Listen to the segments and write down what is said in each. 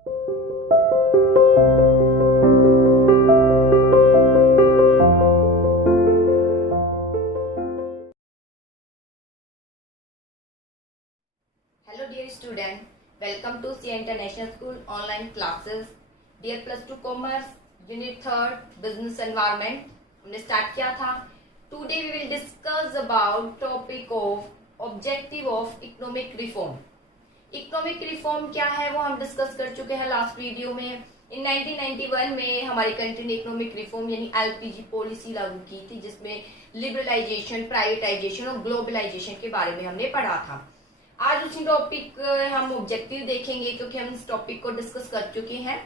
Hello dear student, welcome to CA International School online classes. Dear plus 2 commerce unit 3rd business environment हमने start किया था. Today we will discuss about topic of objective of economic reform. Economic reform क्या है वो हम discuss कर चुके हैं लास्ट वीडियो में. इन 1991 में हमारी कंट्री ने इकोनॉमिक रिफॉर्म यानी एलपीजी पॉलिसी लागू की थी, जिसमें लिबरलाइजेशन, प्राइवेटाइजेशन और ग्लोबलाइजेशन के बारे में हमने पढ़ा था. आज उसी टॉपिक हम ऑब्जेक्टिव देखेंगे, क्योंकि हम इस टॉपिक को डिस्कस कर चुके हैं.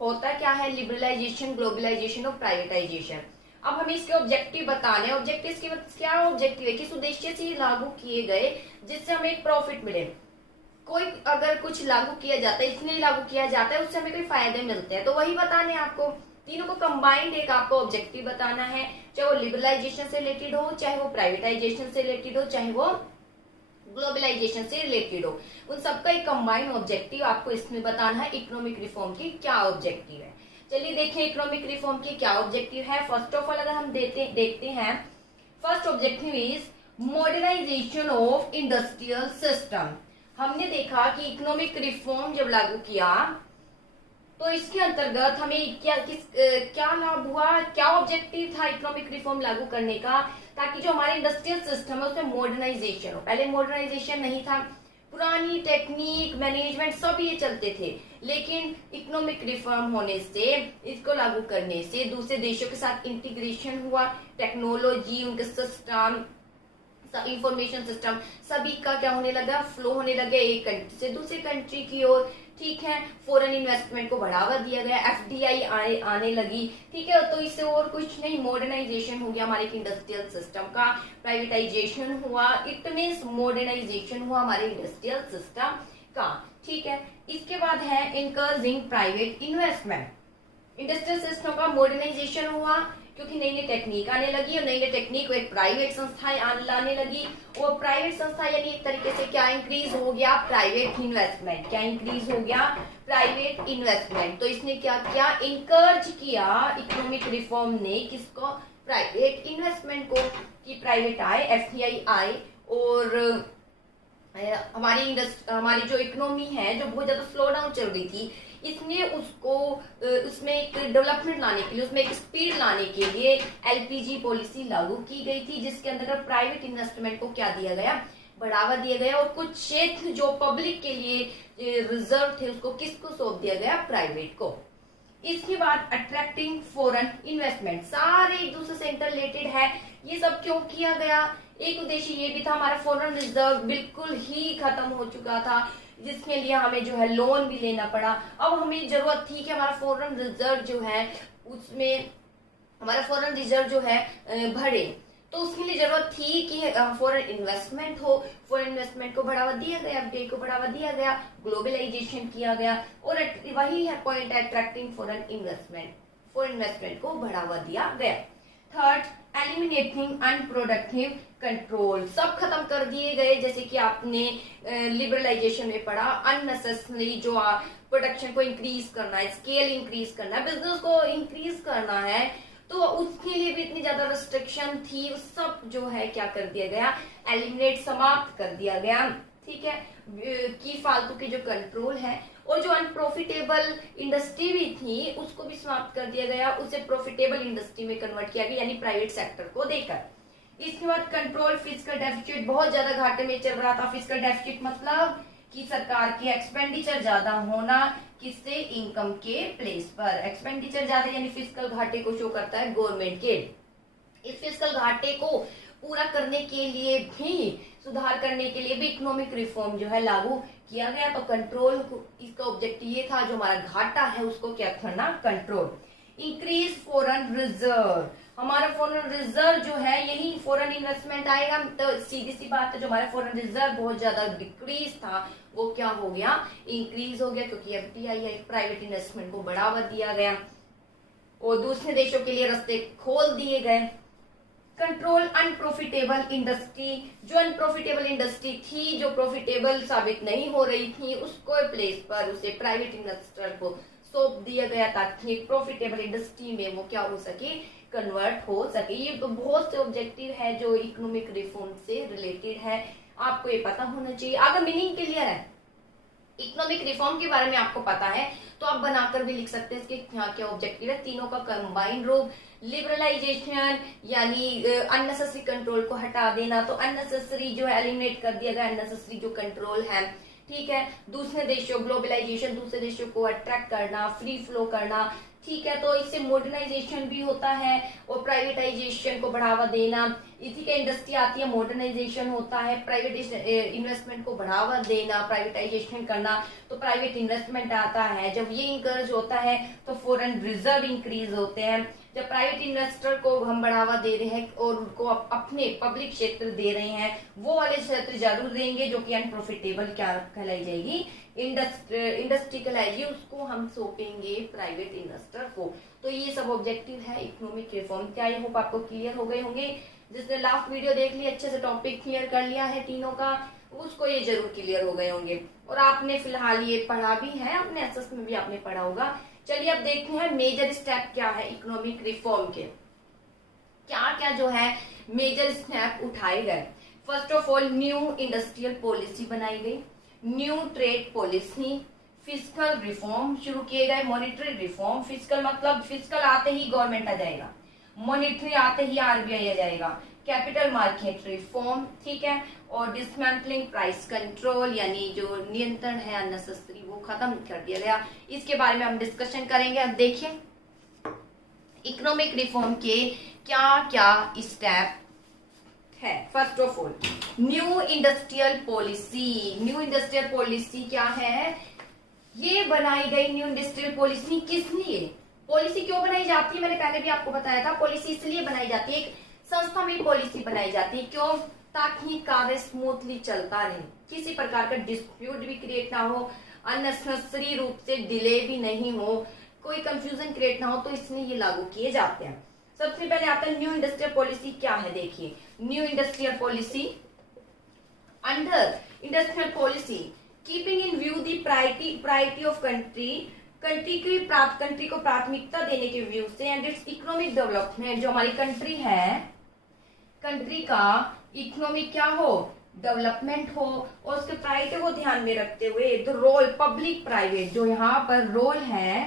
होता क्या है लिबरलाइजेशन, ग्लोबलाइजेशन और प्राइवेटाइजेशन. अब हमें इसके ऑब्जेक्टिव बताने हैं. ऑब्जेक्टिव के क्या ऑब्जेक्टिव है, किस उद्देश्य से लागू किए गए जिससे हमें एक प्रॉफिट मिले. कोई अगर कुछ लागू किया जाता है, इसलिए लागू किया जाता है, उससे हमें कोई फायदे मिलते हैं, तो वही बताने हैं आपको. तीनों को कंबाइंड एक आपको ऑब्जेक्टिव बताना है, चाहे वो लिबरलाइजेशन से रिलेटेड हो, चाहे वो प्राइवेटाइजेशन से रिलेटेड हो, चाहे वो ग्लोबलाइजेशन से रिलेटेड हो. उन सबका एक कंबाइंड ऑब्जेक्टिव आपको इसमें बताना है. इकोनॉमिक रिफॉर्म की क्या ऑब्जेक्टिव है, चलिए देखें इकोनॉमिक रिफॉर्म की क्या ऑब्जेक्टिव है. फर्स्ट ऑफ ऑल अगर हम देखते हैं, first objective is modernization of industrial system. हमने देखा कि इकोनॉमिक रिफॉर्म जब लागू किया तो इसके अंतर्गत हमें क्या लाभ हुआ, क्या ऑब्जेक्टिव था इकोनॉमिक रिफॉर्म लागू करने का, ताकि जो हमारे इंडस्ट्रियल सिस्टम है उसमें मॉडर्नाइजेशन हो. पहले मॉडर्नाइजेशन नहीं था, पुरानी टेक्निक, मैनेजमेंट सब ये चलते थे. लेकिन इकोनॉमिक रिफॉर्म होने से, इसको लागू करने से दूसरे देशों के साथ इंटीग्रेशन हुआ. टेक्नोलॉजी, उनके सिस्टम, इंफॉर्मेशन सिस्टम सभी का क्या होने लगा, फ्लो होने लगे एक कंट्री से दूसरे कंट्री की ओर. ठीक है, फॉरेन इन्वेस्टमेंट को बढ़ावा दिया गया, एफडीआई आने लगी. ठीक है, तो इससे और कुछ नहीं, मॉडर्नाइजेशन हो गया हमारे इंडस्ट्रियल सिस्टम का, प्राइवेटाइजेशन हुआ, इट मींस मॉडर्नाइजेशन हुआ हमारे इंडस्ट्रियल सिस्टम का. ठीक है, इसके बाद है encouraging private investment. Industrial system का मॉडर्नाइजेशन हुआ क्योंकि नई नई टेक्निक आने लगी, और नई नई टेक्निक को एक प्राइवेट संस्थाएं लाने लगी. और प्राइवेट संस्था यानी एक तरीके से क्या इंक्रीज हो गया, प्राइवेट इन्वेस्टमेंट. क्या इंक्रीज हो गया, प्राइवेट इन्वेस्टमेंट. तो इसने क्या किया, इंकरेज किया इकोनॉमिक रिफॉर्म ने किसको, प्राइवेट इन्वेस्टमेंट को, कि प्राइवेट आए, एफडीआई आए. और हमारी जो इकोनॉमी है जो बहुत ज्यादा स्लो डाउन चल रही थी, इसने उसको उसमें एक डेवलपमेंट लाने के लिए, उसमें एक स्पीड लाने के लिए एलपीजी पॉलिसी लागू की गई थी, जिसके अंदर प्राइवेट इन्वेस्टमेंट को क्या दिया गया, बढ़ावा दिया गया. और कुछ क्षेत्र जो पब्लिक के लिए रिजर्व थे उसको किसको सौंप दिया गया, प्राइवेट को. इसके बाद अट्रैक्टिंग फॉरेन इन्वेस्टमेंट, सारे एक दूसरे से इंटर रिलेटेड है. ये सब क्यों किया गया, एक उद्देश्य ये भी था, हमारा फॉरेन रिजर्व बिल्कुल ही खत्म हो चुका था, जिसके लिए हमें जो है लोन भी लेना पड़ा. अब हमें जरूरत थी कि हमारा फॉरेन रिजर्व जो है उसमें हमारा फॉरेन रिजर्व जो है बढ़े. तो उसके लिए जरूरत थी कि फॉरेन इन्वेस्टमेंट हो. फॉरेन इन्वेस्टमेंट को बढ़ावा दिया गया, एफडीआई को बढ़ावा दिया गया, ग्लोबलाइजेशन किया गया. और वही है point, attracting foreign investment, foreign investment को बढ़ावा दिया गया. Third, eliminating unproductive control. सब खत्म कर दिए गए, जैसे कि आपने लिबरलाइजेशन में पढ़ा, अननेसेसरी जो प्रोडक्शन को इंक्रीज करना है, स्केल इंक्रीज करना है, बिजनेस को इंक्रीज करना है, तो उसके लिए भी इतनी ज्यादा रिस्ट्रिक्शन थी. उस सब जो है क्या कर दिया गया, एलिमिनेट, समाप्त कर दिया गया. ठीक है, की फालतू के जो कंट्रोल है, और जो अनप्रॉफिटेबल इंडस्ट्री भी थी उसको भी समाप्त कर दिया गया, उसे प्रॉफिटेबल इंडस्ट्री में कन्वर्ट किया गया, यानी प्राइवेट सेक्टर को देकर. इसके बाद कंट्रोल फिजिकल डेफिसिट, बहुत ज्यादा घाटे में चल रहा था. फिजिकल डेफिसिट मतलब कि सरकार के एक्सपेंडिचर ज्यादा होना, किससे, इनकम के प्लेस पर. एक्सपेंडिचर ज्यादा यानी फिजिकल घाटे को शो करता है गवर्नमेंट के. इस फिजिकल घाटे को पूरा करने के लिए भी, सुधार करने के लिए भी इकोनॉमिक रिफॉर्म जो है लागू किया गया. तो कंट्रोल, इसका ऑब्जेक्टिव ये था, जो हमारा घाटा है उसको क्या करना, कंट्रोल. इंक्रीज फॉरेन रिजर्व, हमारा फॉरेन रिजर्व जो है यही फॉरेन इन्वेस्टमेंट आएगा. तो सीधी सी बात है, जो हमारा फॉरेन रिजर्व बहुत ज्यादा डिक्रीज था वो क्या हो गया, इंक्रीज हो गया, क्योंकि एफडीआई है, प्राइवेट इन्वेस्टमेंट को बढ़ावा दिया गया और दूसरे देशों के लिए रास्ते खोल दिए गए. कंट्रोल अनप्रॉफिटेबल इंडस्ट्री, जो अनप्रॉफिटेबल इंडस्ट्री थी, जो प्रॉफिटेबल साबित नहीं हो रही थी, उसको प्लेस पर उसे प्राइवेट इन्वेस्टर को सौंप दिया गया ताकि एक प्रॉफिटेबल इंडस्ट्री में वो क्या हो सके, कन्वर्ट हो सके। ये तो बहुत से ऑब्जेक्टिव है जो इकोनॉमिक रिफॉर्म से रिलेटेड है, आपको ये पता होना चाहिए। अगर मीनिंग क्लियर है, इकोनॉमिक रिफॉर्म के बारे में आपको पता है, तो आप बनाकर भी लिख सकते हैं इसके क्या क्या ऑब्जेक्टिव है। तीनों का कंबाइंड रूप, लिबरलाइजेशन यानी अननेसेसरी कंट्रोल को हटा देना, तो अननेसेसरी जो है एलिमिनेट कर दिया गया, अननेसेसरी जो कंट्रोल है, ठीक है। दूसरे देशों, ग्लोबलाइजेशन, दूसरे देशों को अट्रैक्ट करना, फ्री फ्लो करना, ठीक है। तो इससे मॉडर्नाइजेशन भी होता है और प्राइवेटाइजेशन को बढ़ावा देना। इसी के इंडस्ट्री आती है, मॉडर्नाइजेशन होता है, प्राइवेट इन्वेस्टमेंट को बढ़ावा देना, प्राइवेटाइजेशन करना, तो प्राइवेट इन्वेस्टमेंट आता है। जब ये इंकरेज होता है तो फॉरेन रिजर्व इंक्रीज होते हैं। जब प्राइवेट इन्वेस्टर को हम बढ़ावा दे रहे हैं और उनको अपने पब्लिक क्षेत्र दे रहे हैं, वो वाले क्षेत्र जरूर देंगे जो कि अनप्रॉफिटेबल क्या कहलाई जाएगी, इंडस्ट्री कहलाएगी, उसको हम सौंपेंगे प्राइवेट इन्वेस्टर को। तो ये सब ऑब्जेक्टिव है इकोनॉमिक रिफॉर्म के। आई होप आपको क्लियर हो गए होंगे। जिसने लास्ट वीडियो देख ली, अच्छे से टॉपिक क्लियर कर लिया है तीनों का, उसको ये जरूर क्लियर हो गए होंगे। और आपने फिलहाल ये पढ़ा भी है, अपने एसएस में भी आपने पढ़ा होगा। चलिए अब देखते हैं मेजर स्टेप क्या है इकोनॉमिक रिफॉर्म के, क्या क्या जो है मेजर स्टेप उठाए गए। First of all new industrial policy बनाई गई, new trade policy, fiscal reform शुरू किए गए, मॉनिटरी रिफॉर्म, फिस्कल मतलब फिस्कल आते ही गवर्नमेंट आ जाएगा, मॉनिटरी आते ही आरबीआई आ जाएगा, कैपिटल मार्केट रिफॉर्म, ठीक है। और डिसमेंटलिंग प्राइस कंट्रोल यानी जो नियंत्रण है अननेसेसरी वो खत्म कर दिया गया। इसके बारे में हम डिस्कशन करेंगे। अब देखिए इकोनॉमिक रिफॉर्म के क्या क्या स्टेप है। First of all new industrial policy. New industrial policy क्या है, ये बनाई गई न्यू इंडस्ट्रियल पॉलिसी किस लिए, पॉलिसी क्यों बनाई जाती है, मैंने पहले भी आपको बताया था। पॉलिसी इसलिए बनाई जाती है, एक संस्था में पॉलिसी बनाई जाती है, क्यों, ताकि कार्य स्मूथली चलता रहे, किसी प्रकार का डिस्प्यूट भी क्रिएट ना हो, अननेसेसरी रूप से डिले भी नहीं हो, कोई कंफ्यूजन क्रिएट ना हो, तो इसलिए ये लागू किए जाते हैं। सबसे पहले आता है न्यू इंडस्ट्रियल पॉलिसी क्या है। देखिए new industrial policy, under industrial policy keeping in view the priority of country को प्राथमिकता देने के व्यू से एंड इट्स इकोनॉमिक डेवलपमेंट, जो हमारी कंट्री है, कंट्री का इकोनॉमिक क्या हो, डेवलपमेंट हो, और उसके प्रायोरिटी को ध्यान में रखते हुए द रोल पब्लिक प्राइवेट, जो यहाँ पर रोल है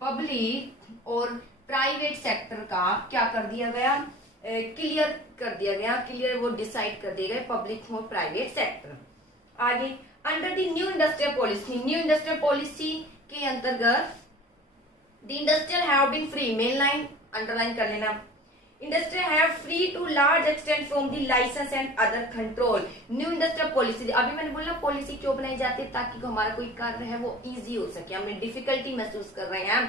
पब्लिक और प्राइवेट सेक्टर का क्या कर दिया गया, क्लियर कर दिया गया, क्लियर वो डिसाइड कर दिए गए पब्लिक और प्राइवेट सेक्टर। आगे under the new industrial policy, new industrial policy के अंतर्गत the industrial have been free, main line underline कर लेना, industry have free to large extent from the license and other control. New industrial policy, अभी मैंने बोला policy क्यों बनाई जाती है, ताकि हमारा कोई कार्य है वो इजी हो सके, हमने डिफिकल्टी महसूस कर रहे हैं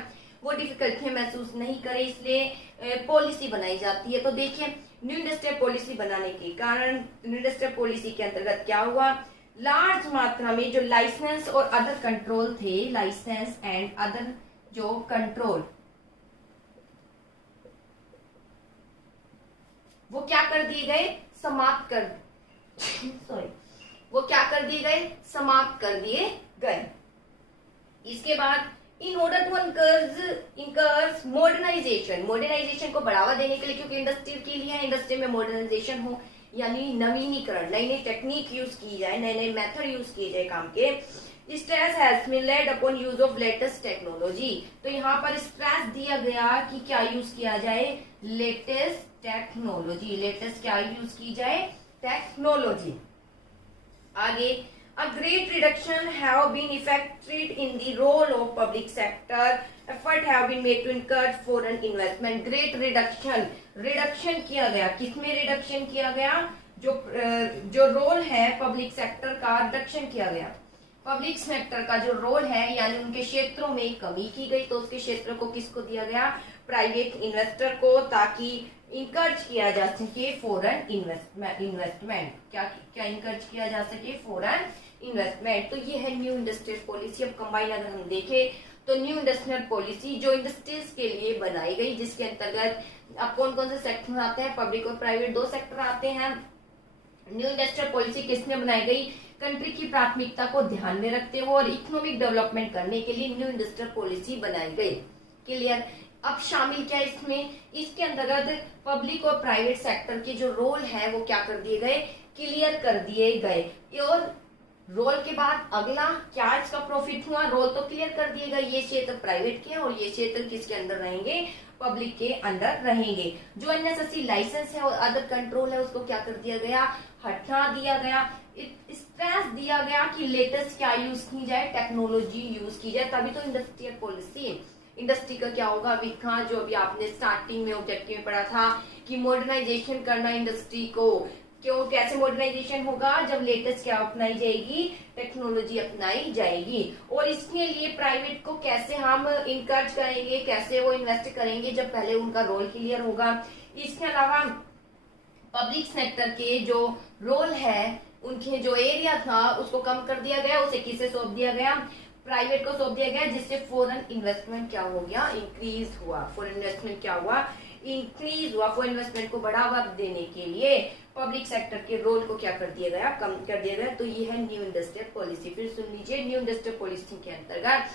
वो डिफिकल्टी महसूस नहीं करे, इसलिए पॉलिसी बनाई जाती है। तो देखिए न्यू इंडस्ट्रियल पॉलिसी बनाने के कारण न्यू इंडस्ट्रियल पॉलिसी के अंतर्गत क्या हुआ, लार्ज मात्रा में जो लाइसेंस और अदर कंट्रोल थे, लाइसेंस एंड अदर जो कंट्रोल, वो क्या कर दिए गए, समाप्त कर सॉरी वो क्या कर दिए गए, समाप्त कर दिए गए। इसके बाद in order to encourage modernization, modernization को बढ़ावा देने के लिए, क्योंकि इंडस्ट्री के लिए है, इंडस्ट्री में मॉडर्नाइजेशन हो यानी नवीनीकरण, नई नई टेक्निक यूज की जाए, नए नए मेथड यूज किए जाए काम के। Stress has been laid upon use of latest technology, तो यहाँ पर स्ट्रेस दिया गया कि क्या यूज किया जाए, लेटेस्ट टेक्नोलॉजी, लेटेस्ट क्या यूज की जाए, टेक्नोलॉजी। आगे a great reduction have been effected in the role of public sector, effort have been made to encourage foreign investment। great reduction किया गया, किसमें रिडक्शन किया गया, जो रोल है पब्लिक सेक्टर का रिडक्शन किया गया, पब्लिक सेक्टर का जो रोल है यानी उनके क्षेत्रों में कमी की गई, तो उसके क्षेत्र को किसको दिया गया, प्राइवेट इन्वेस्टर को, ताकि इंकरेज किया जा सके फॉरेन इन्वेस्टमेंट, क्या इंकरेज किया जा सके, फॉरेन इन्वेस्टमेंट। तो ये है न्यू इंडस्ट्रियल पॉलिसी। अब कंबाइन अगर हम देखें तो न्यू इंडस्ट्रियल पॉलिसी जो इंडस्ट्रीज के लिए बनाई गई, जिसके अंतर्गत अब कौन कौन से सेक्टर आते हैं, पब्लिक और प्राइवेट दो सेक्टर आते हैं। न्यू इंडस्ट्रियल पॉलिसी किसने बनाई गई, कंट्री की प्राथमिकता को ध्यान में रखते हुए और इकोनॉमिक डेवलपमेंट करने के लिए न्यू इंडस्ट्रियल पॉलिसी बनाई गई। क्लियर। अब शामिल क्या इसमें, इसके अंतर्गत पब्लिक और प्राइवेट सेक्टर के जो रोल है वो क्या कर दिए गए, क्लियर कर दिए गए। और रोल के बाद अगला क्या इसका प्रॉफिट हुआ, रोल तो क्लियर कर दिए गए, ये क्षेत्र प्राइवेट के और ये क्षेत्र किसके अंदर रहेंगे, पब्लिक के अंदर रहेंगे। जो अननेसेसरी लाइसेंस है और अदर कंट्रोल है उसको क्या कर दिया गया, हटा दिया गया। स्ट्रेस दिया गया कि लेटेस्ट क्या यूज की जाए, टेक्नोलॉजी यूज की जाए, तभी तो इंडस्ट्रियल पॉलिसी। इंडस्ट्री का क्या होगा विकास, जो अभी आपने स्टार्टिंग में ऑब्जेक्टिव में पढ़ा था कि मॉडर्नाइजेशन करना इंडस्ट्री को। क्यों, कैसे मॉडर्नाइजेशन होगा, जब लेटेस्ट क्या अपनाई जाएगी, टेक्नोलॉजी अपनाई जाएगी। और इसके लिए प्राइवेट को कैसे हम इनकरेज करेंगे, कैसे वो इन्वेस्ट करेंगे, जब पहले उनका रोल क्लियर होगा। इसके अलावा पब्लिक सेक्टर के जो रोल है, उनके जो एरिया था उसको कम कर दिया गया, उसे किसे सौंप दिया गया, प्राइवेट को सौंप दिया गया, जिससे फॉरेन इन्वेस्टमेंट क्या हो गया, इंक्रीज हुआ। फॉरेन इन्वेस्टमेंट क्या हुआ, इंक्रीज हुआ। फॉरेन इन्वेस्टमेंट को बढ़ावा देने के लिए पब्लिक सेक्टर के रोल को क्या कर दिया गया, कम कर दिया गया। तो ये है न्यू इंडस्ट्रियल पॉलिसी। फिर सुन लीजिए, न्यू इंडस्ट्रियल पॉलिसी के अंतर्गत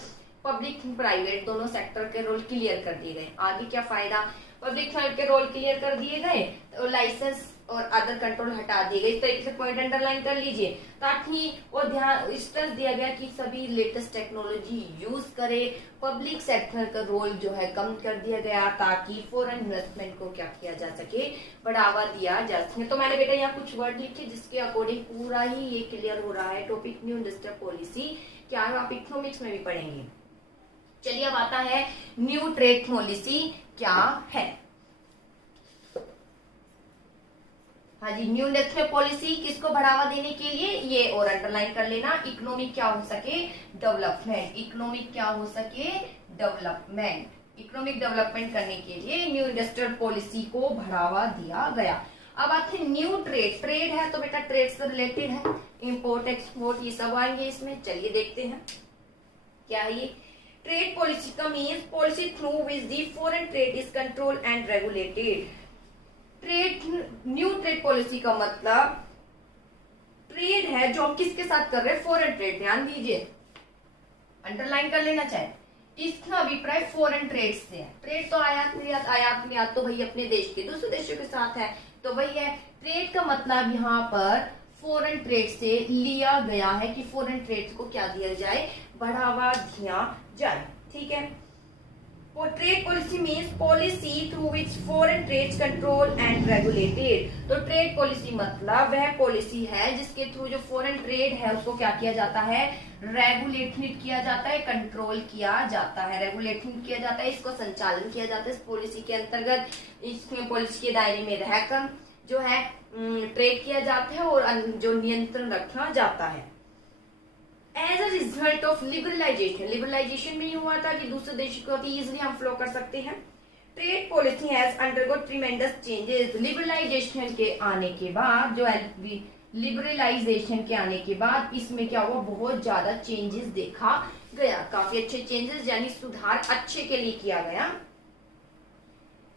पब्लिक प्राइवेट दोनों सेक्टर के रोल क्लियर कर दिए गए। आगे क्या फायदा, पब्लिक साइड के रोल क्लियर कर दिए गए तो लाइसेंस और अदर कंट्रोल हटा दिए गए। इस तरीके से पॉइंट अंडरलाइन कर लीजिए, ताकि और ध्यान स्ट्रेस दिया गया कि सभी लेटेस्ट टेक्नोलॉजी यूज करे। पब्लिक सेक्टर का रोल जो है कम कर दिया गया, ताकि फॉरेन इन्वेस्टमेंट को क्या किया जा सके, बढ़ावा दिया जा सके। तो मैंने बेटा यहाँ कुछ वर्ड लिखे जिसके अकॉर्डिंग पूरा ही ये क्लियर हो रहा है टॉपिक न्यू इंडस्ट्रियल पॉलिसी क्या है, आप इकोनॉमिक्स में भी पढ़ेंगे। चलिए अब आता है न्यू ट्रेड पॉलिसी क्या है। हाँ जी, न्यू इंडस्ट्रियल पॉलिसी किसको बढ़ावा देने के लिए, ये और अंडरलाइन कर लेना, इकोनॉमिक क्या हो सके, डेवलपमेंट। इकोनॉमिक क्या हो सके, डेवलपमेंट। इकोनॉमिक डेवलपमेंट करने के लिए न्यू इंडस्ट्रियल पॉलिसी को बढ़ावा दिया गया। अब आते हैं न्यू ट्रेड। ट्रेड है तो बेटा ट्रेड से रिलेटेड है, इंपोर्ट एक्सपोर्ट ये सब आएंगे इसमें। चलिए देखते हैं क्या है ये ट्रेड पॉलिसी का means policy through which the foreign trade is control and regulated. Trade, new trade policy का मतलब ट्रेड है जो हम किसके साथ कर रहे हैं, फॉरेन ट्रेड। ध्यान दीजिए, अंडरलाइन कर लेना चाहे, इसका अभिप्राय फॉरेन ट्रेड से है। ट्रेड तो आयात निर्यात, आयात निर्यात तो भाई अपने देश के दूसरे देशों के साथ है, तो वही है। ट्रेड का मतलब यहाँ पर फॉरेन ट्रेड से लिया गया है कि फॉरेन ट्रेड को क्या दिया जाए, बढ़ावा दिया जाए। ठीक है, trade policy means policy through which foreign trade control and regulated. तो ट्रेड पॉलिसी मतलब वह पॉलिसी है जिसके थ्रू जो फॉरेन ट्रेड है उसको क्या किया जाता है, रेगुलेटेड किया जाता है, कंट्रोल किया जाता है, रेगुलेटेड किया जाता है, इसको संचालन किया जाता है इस पॉलिसी के अंतर्गत। इसमें पॉलिसी के दायरे में रहकर जो है ट्रेड किया जाता है और जो नियंत्रण रखा जाता है। As a result of liberalization, liberalization में ये हुआ था कि दूसरे देशों को इजिली हम फ्लो कर सकते हैं। Trade policy has undergo tremendous changes. Liberalization के आने के बाद, जो लिबरलाइजेशन के आने के बाद इसमें क्या हुआ, बहुत ज्यादा चेंजेस देखा गया, काफी अच्छे चेंजेस यानी सुधार अच्छे के लिए किया गया।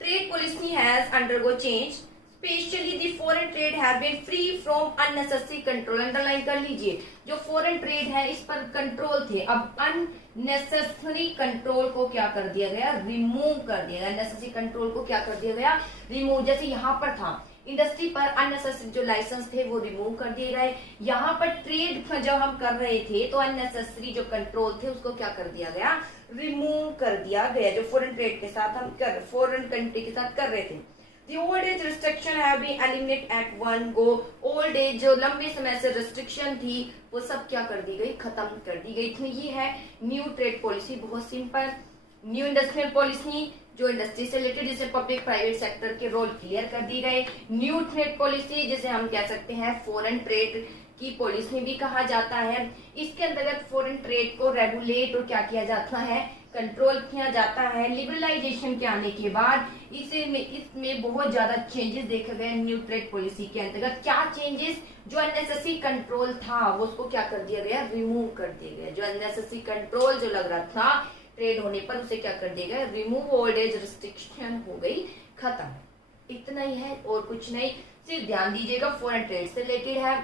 Trade policy has undergo change specially the foreign trade have been free from unnecessary control. Underline कर लीजिए, जो फॉरेन ट्रेड है इस पर कंट्रोल थे, अब अननेसेसरी कंट्रोल को क्या कर दिया गया, रिमूव कर दिया गया। अननेसेसरी कंट्रोल को क्या कर दिया गया, रिमूव। जैसे यहाँ पर था इंडस्ट्री पर अननेसेसरी जो लाइसेंस थे वो रिमूव कर दिए गए। यहाँ पर ट्रेड जब हम कर रहे थे तो अननेसेसरी जो कंट्रोल थे उसको क्या कर दिया गया, रिमूव कर दिया गया। जो फॉरेन ट्रेड के साथ हम फॉरेन कंट्री के साथ कर रहे थे। The old age restriction have been eliminated at one go. Old age जो लंबे समय से restriction थी वो सब क्या कर दी गई, खत्म कर दी गई। तो ये है न्यू ट्रेड पॉलिसी, बहुत सिंपल। न्यू इंडस्ट्रियल पॉलिसी जो इंडस्ट्री से रिलेटेड, जिसे पब्लिक प्राइवेट सेक्टर के रोल क्लियर कर दी गए। न्यू ट्रेड पॉलिसी जिसे हम कह सकते हैं फॉरेन ट्रेड की पॉलिसी भी कहा जाता है। इसके अंतर्गत फॉरेन ट्रेड को रेगुलेट और क्या किया जाता है, कंट्रोल किया जाता है। लिबरलाइजेशन के आने के बाद इसमें बहुत ज्यादा चेंजेस देखे गए न्यू ट्रेड पॉलिसी के अंतर्गत। क्या चेंजेस? जो अननेसेसरी कंट्रोल था वो उसको क्या कर दिया गया, रिमूव कर दिया गया। जो अननेसेसरी कंट्रोल जो लग रहा था ट्रेड होने पर उसे क्या कर दिया गया, रिमूव। ओल्ड एज रिस्ट्रिक्शन हो गई खत्म। इतना ही है और कुछ नहीं। सिर्फ ध्यान दीजिएगा फॉरेन ट्रेड से रिलेटेड है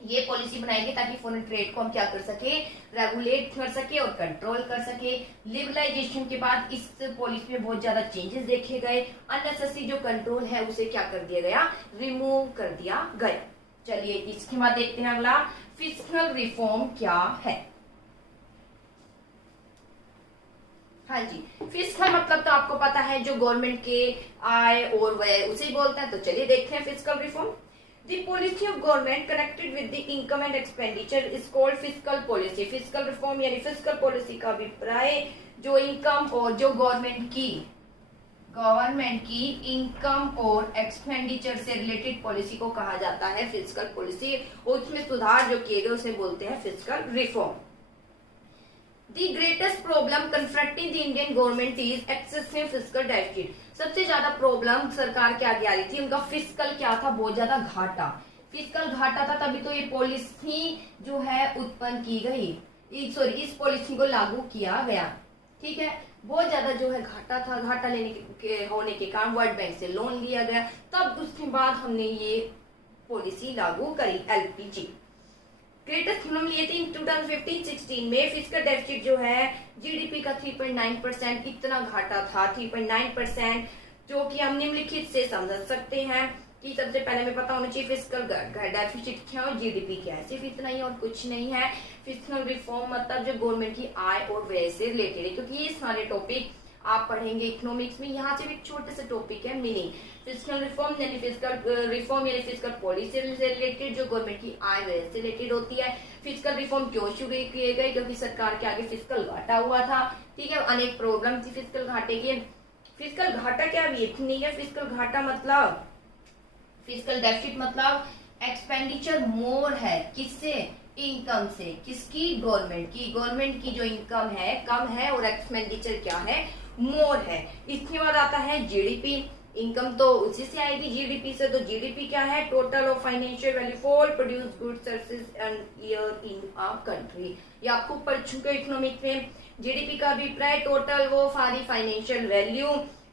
ये पॉलिसी बनाएंगे ताकि फॉरेन ट्रेड को हम क्या कर सके, रेगुलेट कर सके और कंट्रोल कर सके। लिबरलाइजेशन के बाद इस पॉलिसी में बहुत ज्यादा चेंजेस देखे गए। अननेसेसरी जो कंट्रोल है उसे क्या कर दिया गया, रिमूव कर दिया गया। चलिए इसके बाद देखते हैं अगला, फिस्कल रिफॉर्म क्या है। हाँ जी, फिस्कल मतलब तो आपको पता है जो गवर्नमेंट के आय और व्यय उसे बोलते हैं। तो चलिए देखते हैं fiscal reform. The policy of government connected with the income and expenditure is called fiscal policy. Fiscal reform यानी fiscal policy का अभिप्राय जो इनकम और जो गवर्नमेंट की इनकम और एक्सपेंडिचर से रिलेटेड पॉलिसी को कहा जाता है फिस्कल पॉलिसी। और उसमें सुधार जो किए गए उसे बोलते हैं fiscal reform. The greatest problem confronting the Indian government is excessive fiscal deficit. सबसे ज्यादा प्रॉब्लम सरकार के आगे आ रही थी, उनका फिस्कल क्या था, बहुत ज्यादा घाटा। फिस्कल घाटा था तभी तो ये पॉलिसी जो है उत्पन्न की गई, इस पॉलिसी को लागू किया गया। ठीक है, बहुत ज्यादा जो है घाटा था। घाटा होने के कारण वर्ल्ड बैंक से लोन लिया गया, तब उसके बाद हमने ये पॉलिसी लागू करी एलपीजी। ग्रेटेस्ट प्रॉब्लम लिए थी 2015-16 में फिस्कल डेफिसिट जो है जीडीपी का 3.9%, इतना घाटा था 3.9%, जो कि हम निम्नलिखित से समझ सकते हैं कि सबसे पहले हमें पता होना चाहिए फिस्कल डेफिसिट क्या है और जीडीपी क्या है। सिर्फ इतना ही और कुछ नहीं है। फिस्कल रिफॉर्म मतलब जो गवर्नमेंट की आय और व्यय से रिलेटेड है, क्योंकि ये सारे टॉपिक आप पढ़ेंगे इकोनॉमिक्स में। यहाँ से भी छोटे से टॉपिक है मीनिंग। फिस्कल रिफॉर्म यानी फिस्कल पॉलिसी से रिलेटेड जो गवर्नमेंट की आय व्यय से रिलेटेड होती है। फिस्कल रिफॉर्म क्यों शुरू किए गए, क्योंकि सरकार के आगे फिस्कल घाटा हुआ था। ठीक है, अनेक प्रॉब्लम थी फिस्कल घाटे के। फिस्कल घाटा क्या भी नहीं है, फिस्कल घाटा मतलब फिस्कल डेफिसिट मतलब एक्सपेंडिचर मोर है, किससे, इनकम से। किसकी, गवर्नमेंट की जो इनकम है कम है और एक्सपेंडिचर क्या है, मोर है। इसके बाद आता है जीडीपी। इनकम तो उसी से आएगी जीडीपी से। तो जीडीपी क्या है, total of financial value for produce goods services and year in a country. ये आपको पढ़ चुके इकोनॉमिक्स में। जीडीपी का अभिप्राय टोटल वो सारी फाइनेंशियल वैल्यू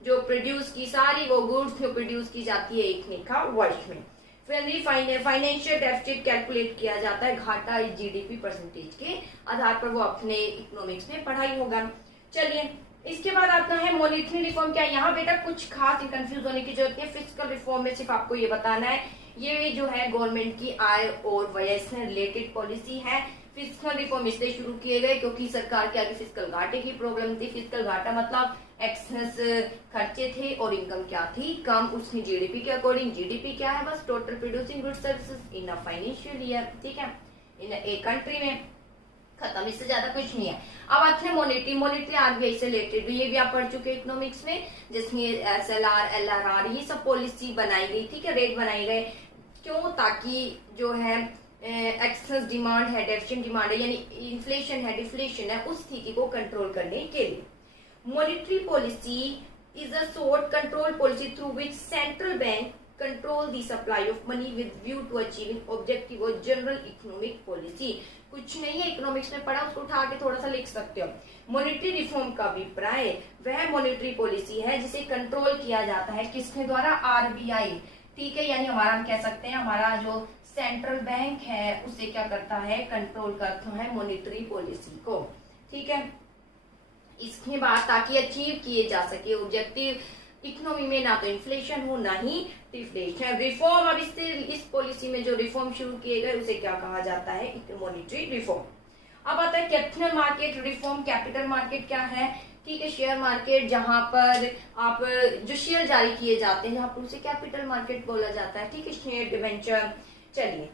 जो प्रोड्यूस की, सारी वो गुड्स जो प्रोड्यूस की जाती है एक निखा वर्ष में। फिर फाइनेंशियल डेफिसिट कैलकुलेट किया जाता है घाटा जीडीपी परसेंटेज के आधार पर, वो अपने इकोनॉमिक्स में पढ़ाई होगा। चलिए इसके बाद आता है मॉनेटरी रिफॉर्म क्या है। यहाँ बेटा कुछ खास कंफ्यूज होने की जरूरत है। फिस्कल रिफॉर्म में सिर्फ आपको ये बताना है ये जो है गवर्नमेंट की आय और व्यय से रिलेटेड पॉलिसी है। फिस्कल रिफॉर्म इसलिए शुरू किए गए क्योंकि सरकार के आगे फिस्कल घाटे की प्रॉब्लम थी। फिस्कल घाटा मतलब एक्सेस खर्चे थे और इनकम क्या थी, कम। उसने जीडीपी के अकॉर्डिंग, जीडीपी क्या है, बस total producing goods services in a financial year. ठीक है, इन ए कंट्री में, खत्म, इससे ज्यादा कुछ नहीं है। अब आते हैं मॉनेटरी आरबीआई से रिलेटेड, ये भी आप पढ़ चुके हैं इकोनॉमिक्स में, जिसमें एसएलआर, एलआरआर ये सब पॉलिसी बनाई गई। ठीक है, रेट बनाए गए क्यों, ताकि जो है एक्सेस डिमांड है, डेफिशिएंट डिमांड है, यानी इन्फ्लेशन है, डिफ्लेशन है, उस स्थिति को कंट्रोल करने के लिए। Monetary policy is a sort control policy through which central bank control the supply of money with view to achieving objective or general economic policy। कुछ नहीं है, इकोनॉमिक्स में पढ़ा, उसको उठा के थोड़ा सा लिख सकते हो। मॉनेटरी रिफॉर्म का अभिप्राय वह मॉनेटरी पॉलिसी है जिसे कंट्रोल किया जाता है किसके द्वारा, आरबीआई। ठीक है, यानी हमारा हम कह सकते हैं हमारा जो सेंट्रल बैंक है उसे क्या करता है, कंट्रोल करता है मॉनेटरी पॉलिसी को। ठीक है, इसके बाद ताकि अचीव किए जा सके ऑब्जेक्टिव इकोनॉमी में, ना तो इन्फ्लेशन हो ना ही डिफ्लेशन। रिफॉर्म, अब इस पॉलिसी में जो रिफॉर्म शुरू किए गए उसे क्या कहा जाता है, मॉनेटरी रिफॉर्म। अब आता है capital market reform. Capital market क्या है, ठीक है, शेयर मार्केट, जहां पर आप जो शेयर जारी किए जाते हैं जहां पर उसे कैपिटल मार्केट बोला जाता है। ठीक है, शेयर डिवेंचर। चलिए,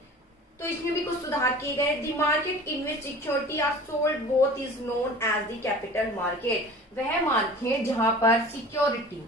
तो इसमें भी कुछ सुधार किए गए। The market in which security are sold both is known as the capital market. वह मार्केट जहां पर सिक्योरिटी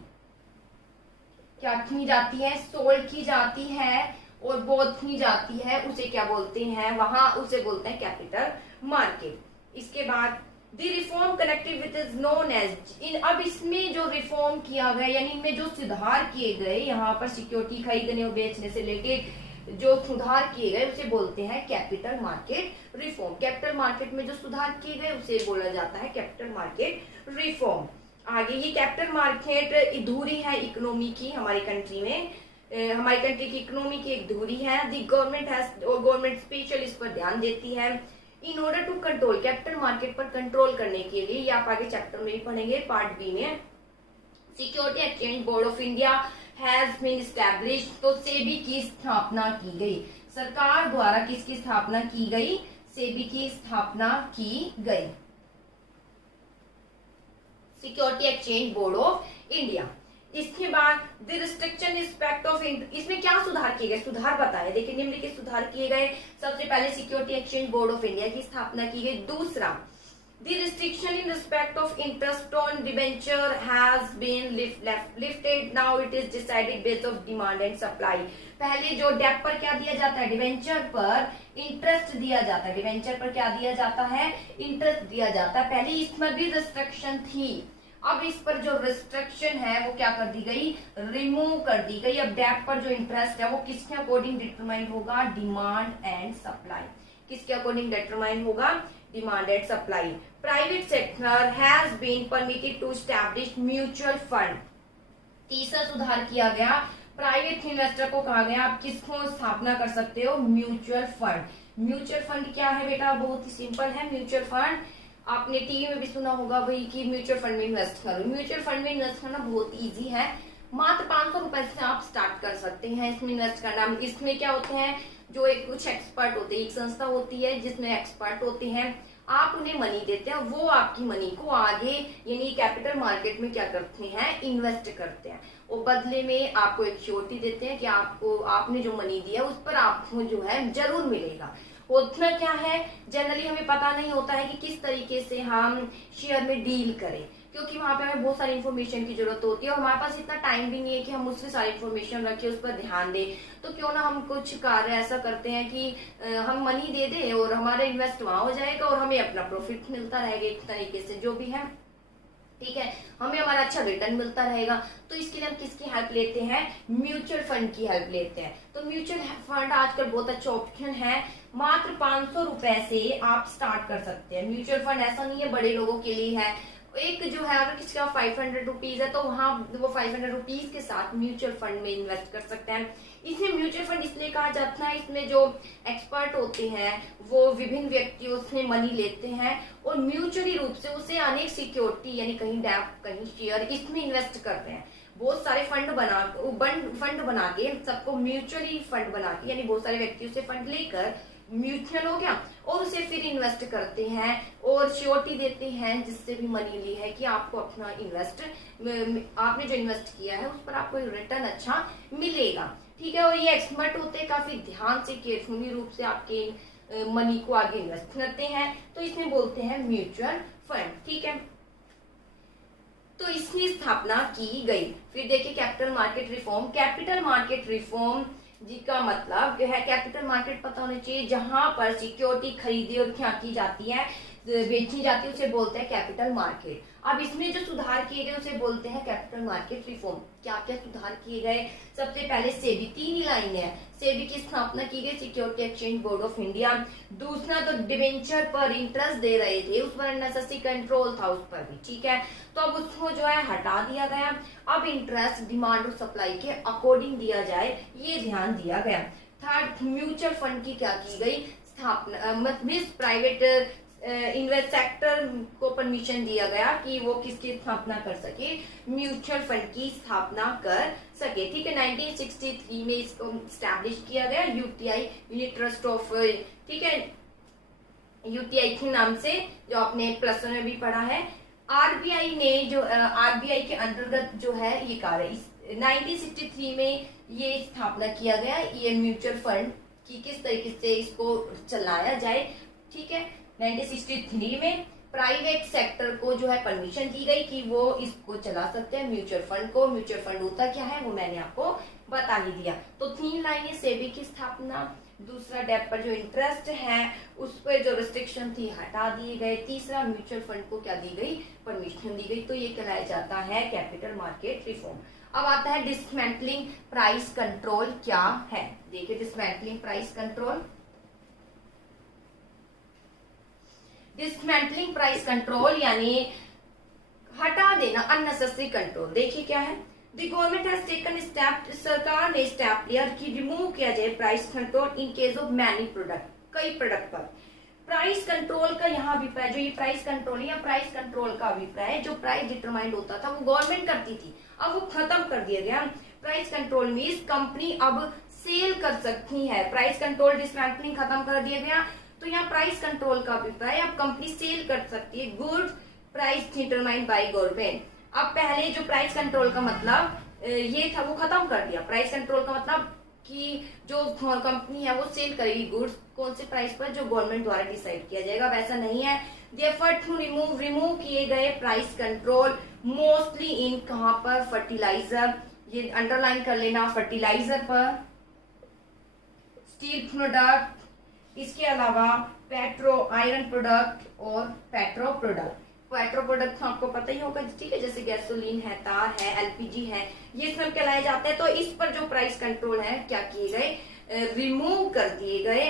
क्या की जाती है, सोल्ड की जाती है और बोथ की जाती है, उसे क्या बोलते हैं, वहां उसे बोलते हैं कैपिटल मार्केट। इसके बाद the reform connected with is known as अब इसमें जो रिफॉर्म किया गया यानी इनमें जो सुधार किए गए, यहाँ पर सिक्योरिटी खरीदने और बेचने से रिलेटेड जो सुधार किए गए उसे बोलते हैं capital market reform. Capital market में जो सुधार किए गए उसे बोला जाता है कैपिटल मार्केट रिफॉर्म। आगे ये कैपिटल मार्केट धुरी है इकोनॉमी की, हमारी कंट्री में हमारी कंट्री की इकोनॉमी की एक धुरी है। द गवर्नमेंट स्पेशल इस पर ध्यान देती है in order to control, capital market पर कंट्रोल करने के लिए। ये आप आगे चैप्टर में ही पढ़ेंगे पार्ट बी में। Security exchange board of India has been established, तो सेबी की स्थापना की गई। सरकार द्वारा किसकी स्थापना की गई? सेबी की स्थापना की गई, security exchange board of India. इसके बाद द रिस्ट्रिक्शन रिस्पेक्ट ऑफ, इसमें क्या सुधार किए गए? सुधार बताए, देखिए निम्नलिखित सुधार किए गए। सबसे पहले security exchange board of India की स्थापना की गई। दूसरा, the restriction in respect of interest on debenture has been lifted, now it is decided based of demand and supply. पहले जो डेट पर क्या दिया जाता है? डिबेंचर पर इंटरेस्ट दिया जाता है। डिबेंचर पर क्या दिया जाता है? इंटरेस्ट दिया जाता है। पहले इसमें भी रिस्ट्रिक्शन थी, अब इस पर जो रिस्ट्रिक्शन है वो क्या कर दी गई? रिमूव कर दी गई। अब डेट पर जो इंटरेस्ट है वो किसके अकॉर्डिंग डिटरमाइन होगा? Demand and supply. किसके अकॉर्डिंग डिटरमाइन होगा? Demand and supply. Private sector has been permitted to establish mutual fund. तीसरा सुधार किया गया, प्राइवेट इन्वेस्टर को कहा गया आप किसको स्थापना कर सकते हो? Mutual fund. म्यूचुअल फंड क्या है बेटा? बहुत ही सिंपल है। म्यूचुअल फंड आपने टीवी में भी सुना होगा भाई कि म्यूचुअल फंड में इन्वेस्ट करो। म्यूचुअल फंड में इन्वेस्ट करना बहुत इजी है, मात्र 500 रुपए से आप स्टार्ट कर सकते हैं इसमें इन्वेस्ट करना। इसमें क्या होते हैं, जो एक कुछ एक्सपर्ट होते हैं, एक संस्था होती है जिसमें एक्सपर्ट होते हैं, आप उन्हें मनी देते हैं, वो आपकी मनी को आगे यानी कैपिटल मार्केट में क्या करते हैं? इन्वेस्ट करते हैं। और बदले में आपको एक श्योरिटी देते हैं कि आपको आपने जो मनी दिया उस पर आपको जो है जरूर मिलेगा। उतना क्या है, जनरली हमें पता नहीं होता है कि किस तरीके से हम शेयर में डील करें, क्योंकि वहां पे हमें बहुत सारी इन्फॉर्मेशन की जरूरत होती है और हमारे पास इतना टाइम भी नहीं है कि हम उससे सारी इन्फॉर्मेशन रखें, उस पर ध्यान दें। तो क्यों ना हम कुछ कार्य ऐसा करते हैं कि हम मनी दे दें और हमारा इन्वेस्ट वहां हो जाएगा और हमें अपना प्रॉफिट मिलता रहेगा एक तरीके से, जो भी है ठीक है, हमें हमारा अच्छा रिटर्न मिलता रहेगा। तो इसके लिए हम किसकी हेल्प लेते हैं? म्यूचुअल फंड की हेल्प लेते हैं। तो म्यूचुअल फंड आजकल बहुत अच्छा ऑप्शन है, मात्र 500 रुपए से आप स्टार्ट कर सकते हैं। म्यूचुअल फंड ऐसा नहीं है बड़े लोगों के लिए है, एक जो है अगर किसी का 500 रुपीज है तो वहां वो 500 रुपीज के साथ म्यूचुअल फंड में इन्वेस्ट कर सकते हैं। इसमें म्यूचुअल फंड इसलिए कहा जाता है, इसमें जो एक्सपर्ट होते हैं वो विभिन्न व्यक्तियों से मनी लेते हैं और म्यूचुअली रूप से उसे अनेक सिक्योरिटी यानी कहीं डैप कहीं शेयर इसमें इन्वेस्ट करते हैं। बहुत सारे फंड बना के सबको म्यूचुअली फंड बना के यानी बहुत सारे व्यक्तियों से फंड लेकर म्यूचुअल हो गया और उसे फिर इन्वेस्ट करते हैं और श्योरिटी देते हैं जिससे भी मनी ली है कि आपको अपना आपने जो इन्वेस्ट किया है उस पर आपको रिटर्न अच्छा मिलेगा। ठीक है, और ये एक्सपर्ट होते हैं, काफी ध्यान से केयरफुली रूप से आपके मनी को आगे इन्वेस्ट करते हैं, तो इसमें बोलते हैं म्यूचुअल फंड। ठीक है, तो इसकी स्थापना की गई। फिर देखिए capital market reform. Capital market reform जी का मतलब है, कैपिटल मार्केट पता होना चाहिए, जहां पर सिक्योरिटी खरीदी और क्या की जाती है, बेची जाती है, उसे बोलते हैं कैपिटल मार्केट। अब इसमें जो सुधार किए गए उसे बोलते हैं कैपिटल मार्केट रिफॉर्म। क्या क्या सुधार किए गए? सबसे पहले सेबी, 3 ही लाइन है, सेबी की स्थापना की गई, security exchange board of India. दूसरा तो डिबेंचर पर इंटरेस्ट दे रहे थे, उस पर अननेसेसरी कंट्रोल था उस पर भी, ठीक है, तो अब उसको जो है हटा दिया गया। अब इंटरेस्ट डिमांड और सप्लाई के अकॉर्डिंग दिया जाए, ये ध्यान दिया गया। थर्ड, म्यूचुअल फंड की क्या की गई? स्थापना, मतलब प्राइवेट इन्वेस्ट सेक्टर को परमिशन दिया गया कि वो किसकी स्थापना कर सके? म्यूचुअल फंड की स्थापना कर सके। ठीक है, 1963 में इसको स्टैब्लिश किया गया, यूटीआई यूनिट ट्रस्ट ऑफ, ठीक है, यूटीआई के नाम से, जो आपने प्लस वन में भी पढ़ा है। आरबीआई ने जो आरबीआई के अंतर्गत जो है ये कार्य 1963 में ये स्थापना किया गया, ये म्यूचुअल फंड की किस तरीके से इसको चलाया जाए। ठीक है, 1963 में प्राइवेट सेक्टर को जो है परमिशन दी गई कि वो इसको चला सकते हैं म्यूचुअल फंड को। म्यूचुअल फंड होता क्या है वो मैंने आपको बता ही दिया। तो 3 लाइनें, सेबी की स्थापना, दूसरा डेट पर जो इंटरेस्ट है उस पर जो रिस्ट्रिक्शन थी हटा दिए गए। तीसरा म्यूचुअल फंड को क्या दी गई, परमिशन दी गई। तो ये कहलाया जाता है कैपिटल मार्केट रिफॉर्म। अब आता है डिसमेंटलिंग प्राइस कंट्रोल क्या है। देखिए dismantling price control, dismantling price control यानी हटा देना अननेसेसरी कंट्रोल। देखिए क्या है, the government has taken step, सरकार ने स्टेप लिया कि रिमूव किया जाए price control in case of many product, कई प्रोडक्ट पर। प्राइस कंट्रोल का यहाँ अभिप्राय, जो ये प्राइस कंट्रोल या प्राइस कंट्रोल का अभिप्राय, जो प्राइस डिटरमाइंड होता था वो गवर्नमेंट करती थी, अब वो खत्म कर दिया गया। प्राइस कंट्रोल मीन्स कंपनी अब सेल कर सकती है। प्राइस कंट्रोल डिसमेंटलिंग खत्म कर दिया गया, तो यहाँ प्राइस कंट्रोल का अभिप्राय अब कंपनी सेल कर सकती है goods price determined by government. अब पहले जो प्राइस कंट्रोल का मतलब ये था वो खत्म कर दिया। प्राइस कंट्रोल का मतलब कि जो कंपनी है वो सेल करेगी गुड्स कौन से प्राइस पर, जो गवर्नमेंट द्वारा डिसाइड किया जाएगा। वैसा नहीं है। द एफर्ट टू रिमूव किए गए प्राइस कंट्रोल मोस्टली इन कहां पर, फर्टिलाइजर, ये अंडरलाइन कर लेना, फर्टिलाइजर पर, स्टील प्रोडक्ट, इसके अलावा पेट्रो आयरन प्रोडक्ट और पेट्रो प्रोडक्ट। पेट्रो प्रोडक्ट तो आपको पता ही होगा, ठीक है, जैसे गैसोलीन है, तार है, एलपीजी है, ये सब कहलाए जाते हैं। तो इस पर जो प्राइस कंट्रोल है क्या किए गए, रिमूव कर दिए गए।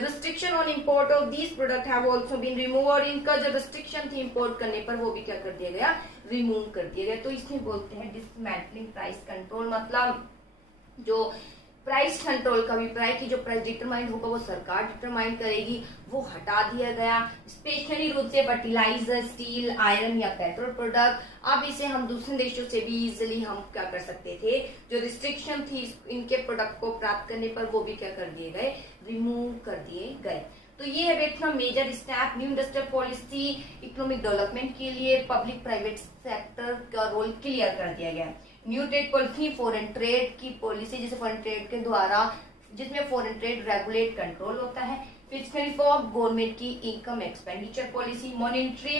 Restriction on import of these product have also been remove, और इनका जो रिस्ट्रिक्शन थी इंपोर्ट करने पर वो भी क्या कर दिया गया, रिमूव कर दिया गया। तो इसमें बोलते हैं डिसमेंटलिंग प्राइस कंट्रोल, मतलब जो प्राइस कंट्रोल का अभिप्राय कि जो प्राइस डिटरमाइंड होगा वो सरकार डिटरमाइंड करेगी, वो हटा दिया गया। स्पेशली रूप से फर्टिलाइजर, स्टील, आयरन या पेट्रोल प्रोडक्ट। अब इसे हम दूसरे देशों से भी इजिली हम क्या कर सकते थे, जो रिस्ट्रिक्शन थी इनके प्रोडक्ट को प्राप्त करने पर वो भी क्या कर दिए गए, रिमूव कर दिए गए। तो ये है बेटा major step new industrial policy economic development के लिए पब्लिक प्राइवेट सेक्टर का रोल क्लियर कर दिया गया। New trade policy, foreign trade की पॉलिसी, जिसे फॉरेन ट्रेड के द्वारा, जिसमें फॉरेन ट्रेड रेगुलेट कंट्रोल होता है। फिस्कल रिफॉर्म, गवर्नमेंट की इनकम एक्सपेंडिचर पॉलिसी। मॉनिटरी,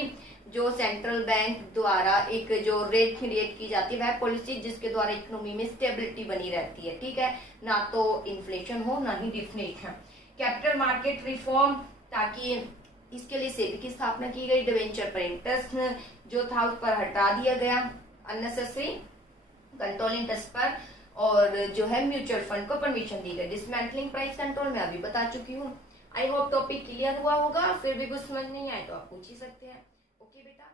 जो सेंट्रल बैंक द्वारा एक जो रेट क्रिएट की जाती है वह पॉलिसी जिसके द्वारा इकोनॉमी में स्टेबिलिटी बनी रहती है, ठीक है, ना तो इन्फ्लेशन हो ना ही डिफ्लेशन। कैपिटल मार्केट रिफॉर्म, ताकि इसके लिए सेबी की स्थापना की गई। डिवेंचर पर इंटरेस्ट जो था उस पर हटा दिया गया, अननेसेसरी कंट्रोल इंटरेस्ट पर, और जो है म्यूचुअल फंड को परमिशन दी गई। डिसमेंटलिंग प्राइस कंट्रोल मैं अभी बता चुकी हूँ। आई होप टॉपिक क्लियर हुआ होगा। फिर भी कुछ समझ नहीं आए तो आप पूछ ही सकते हैं। ओके बेटा।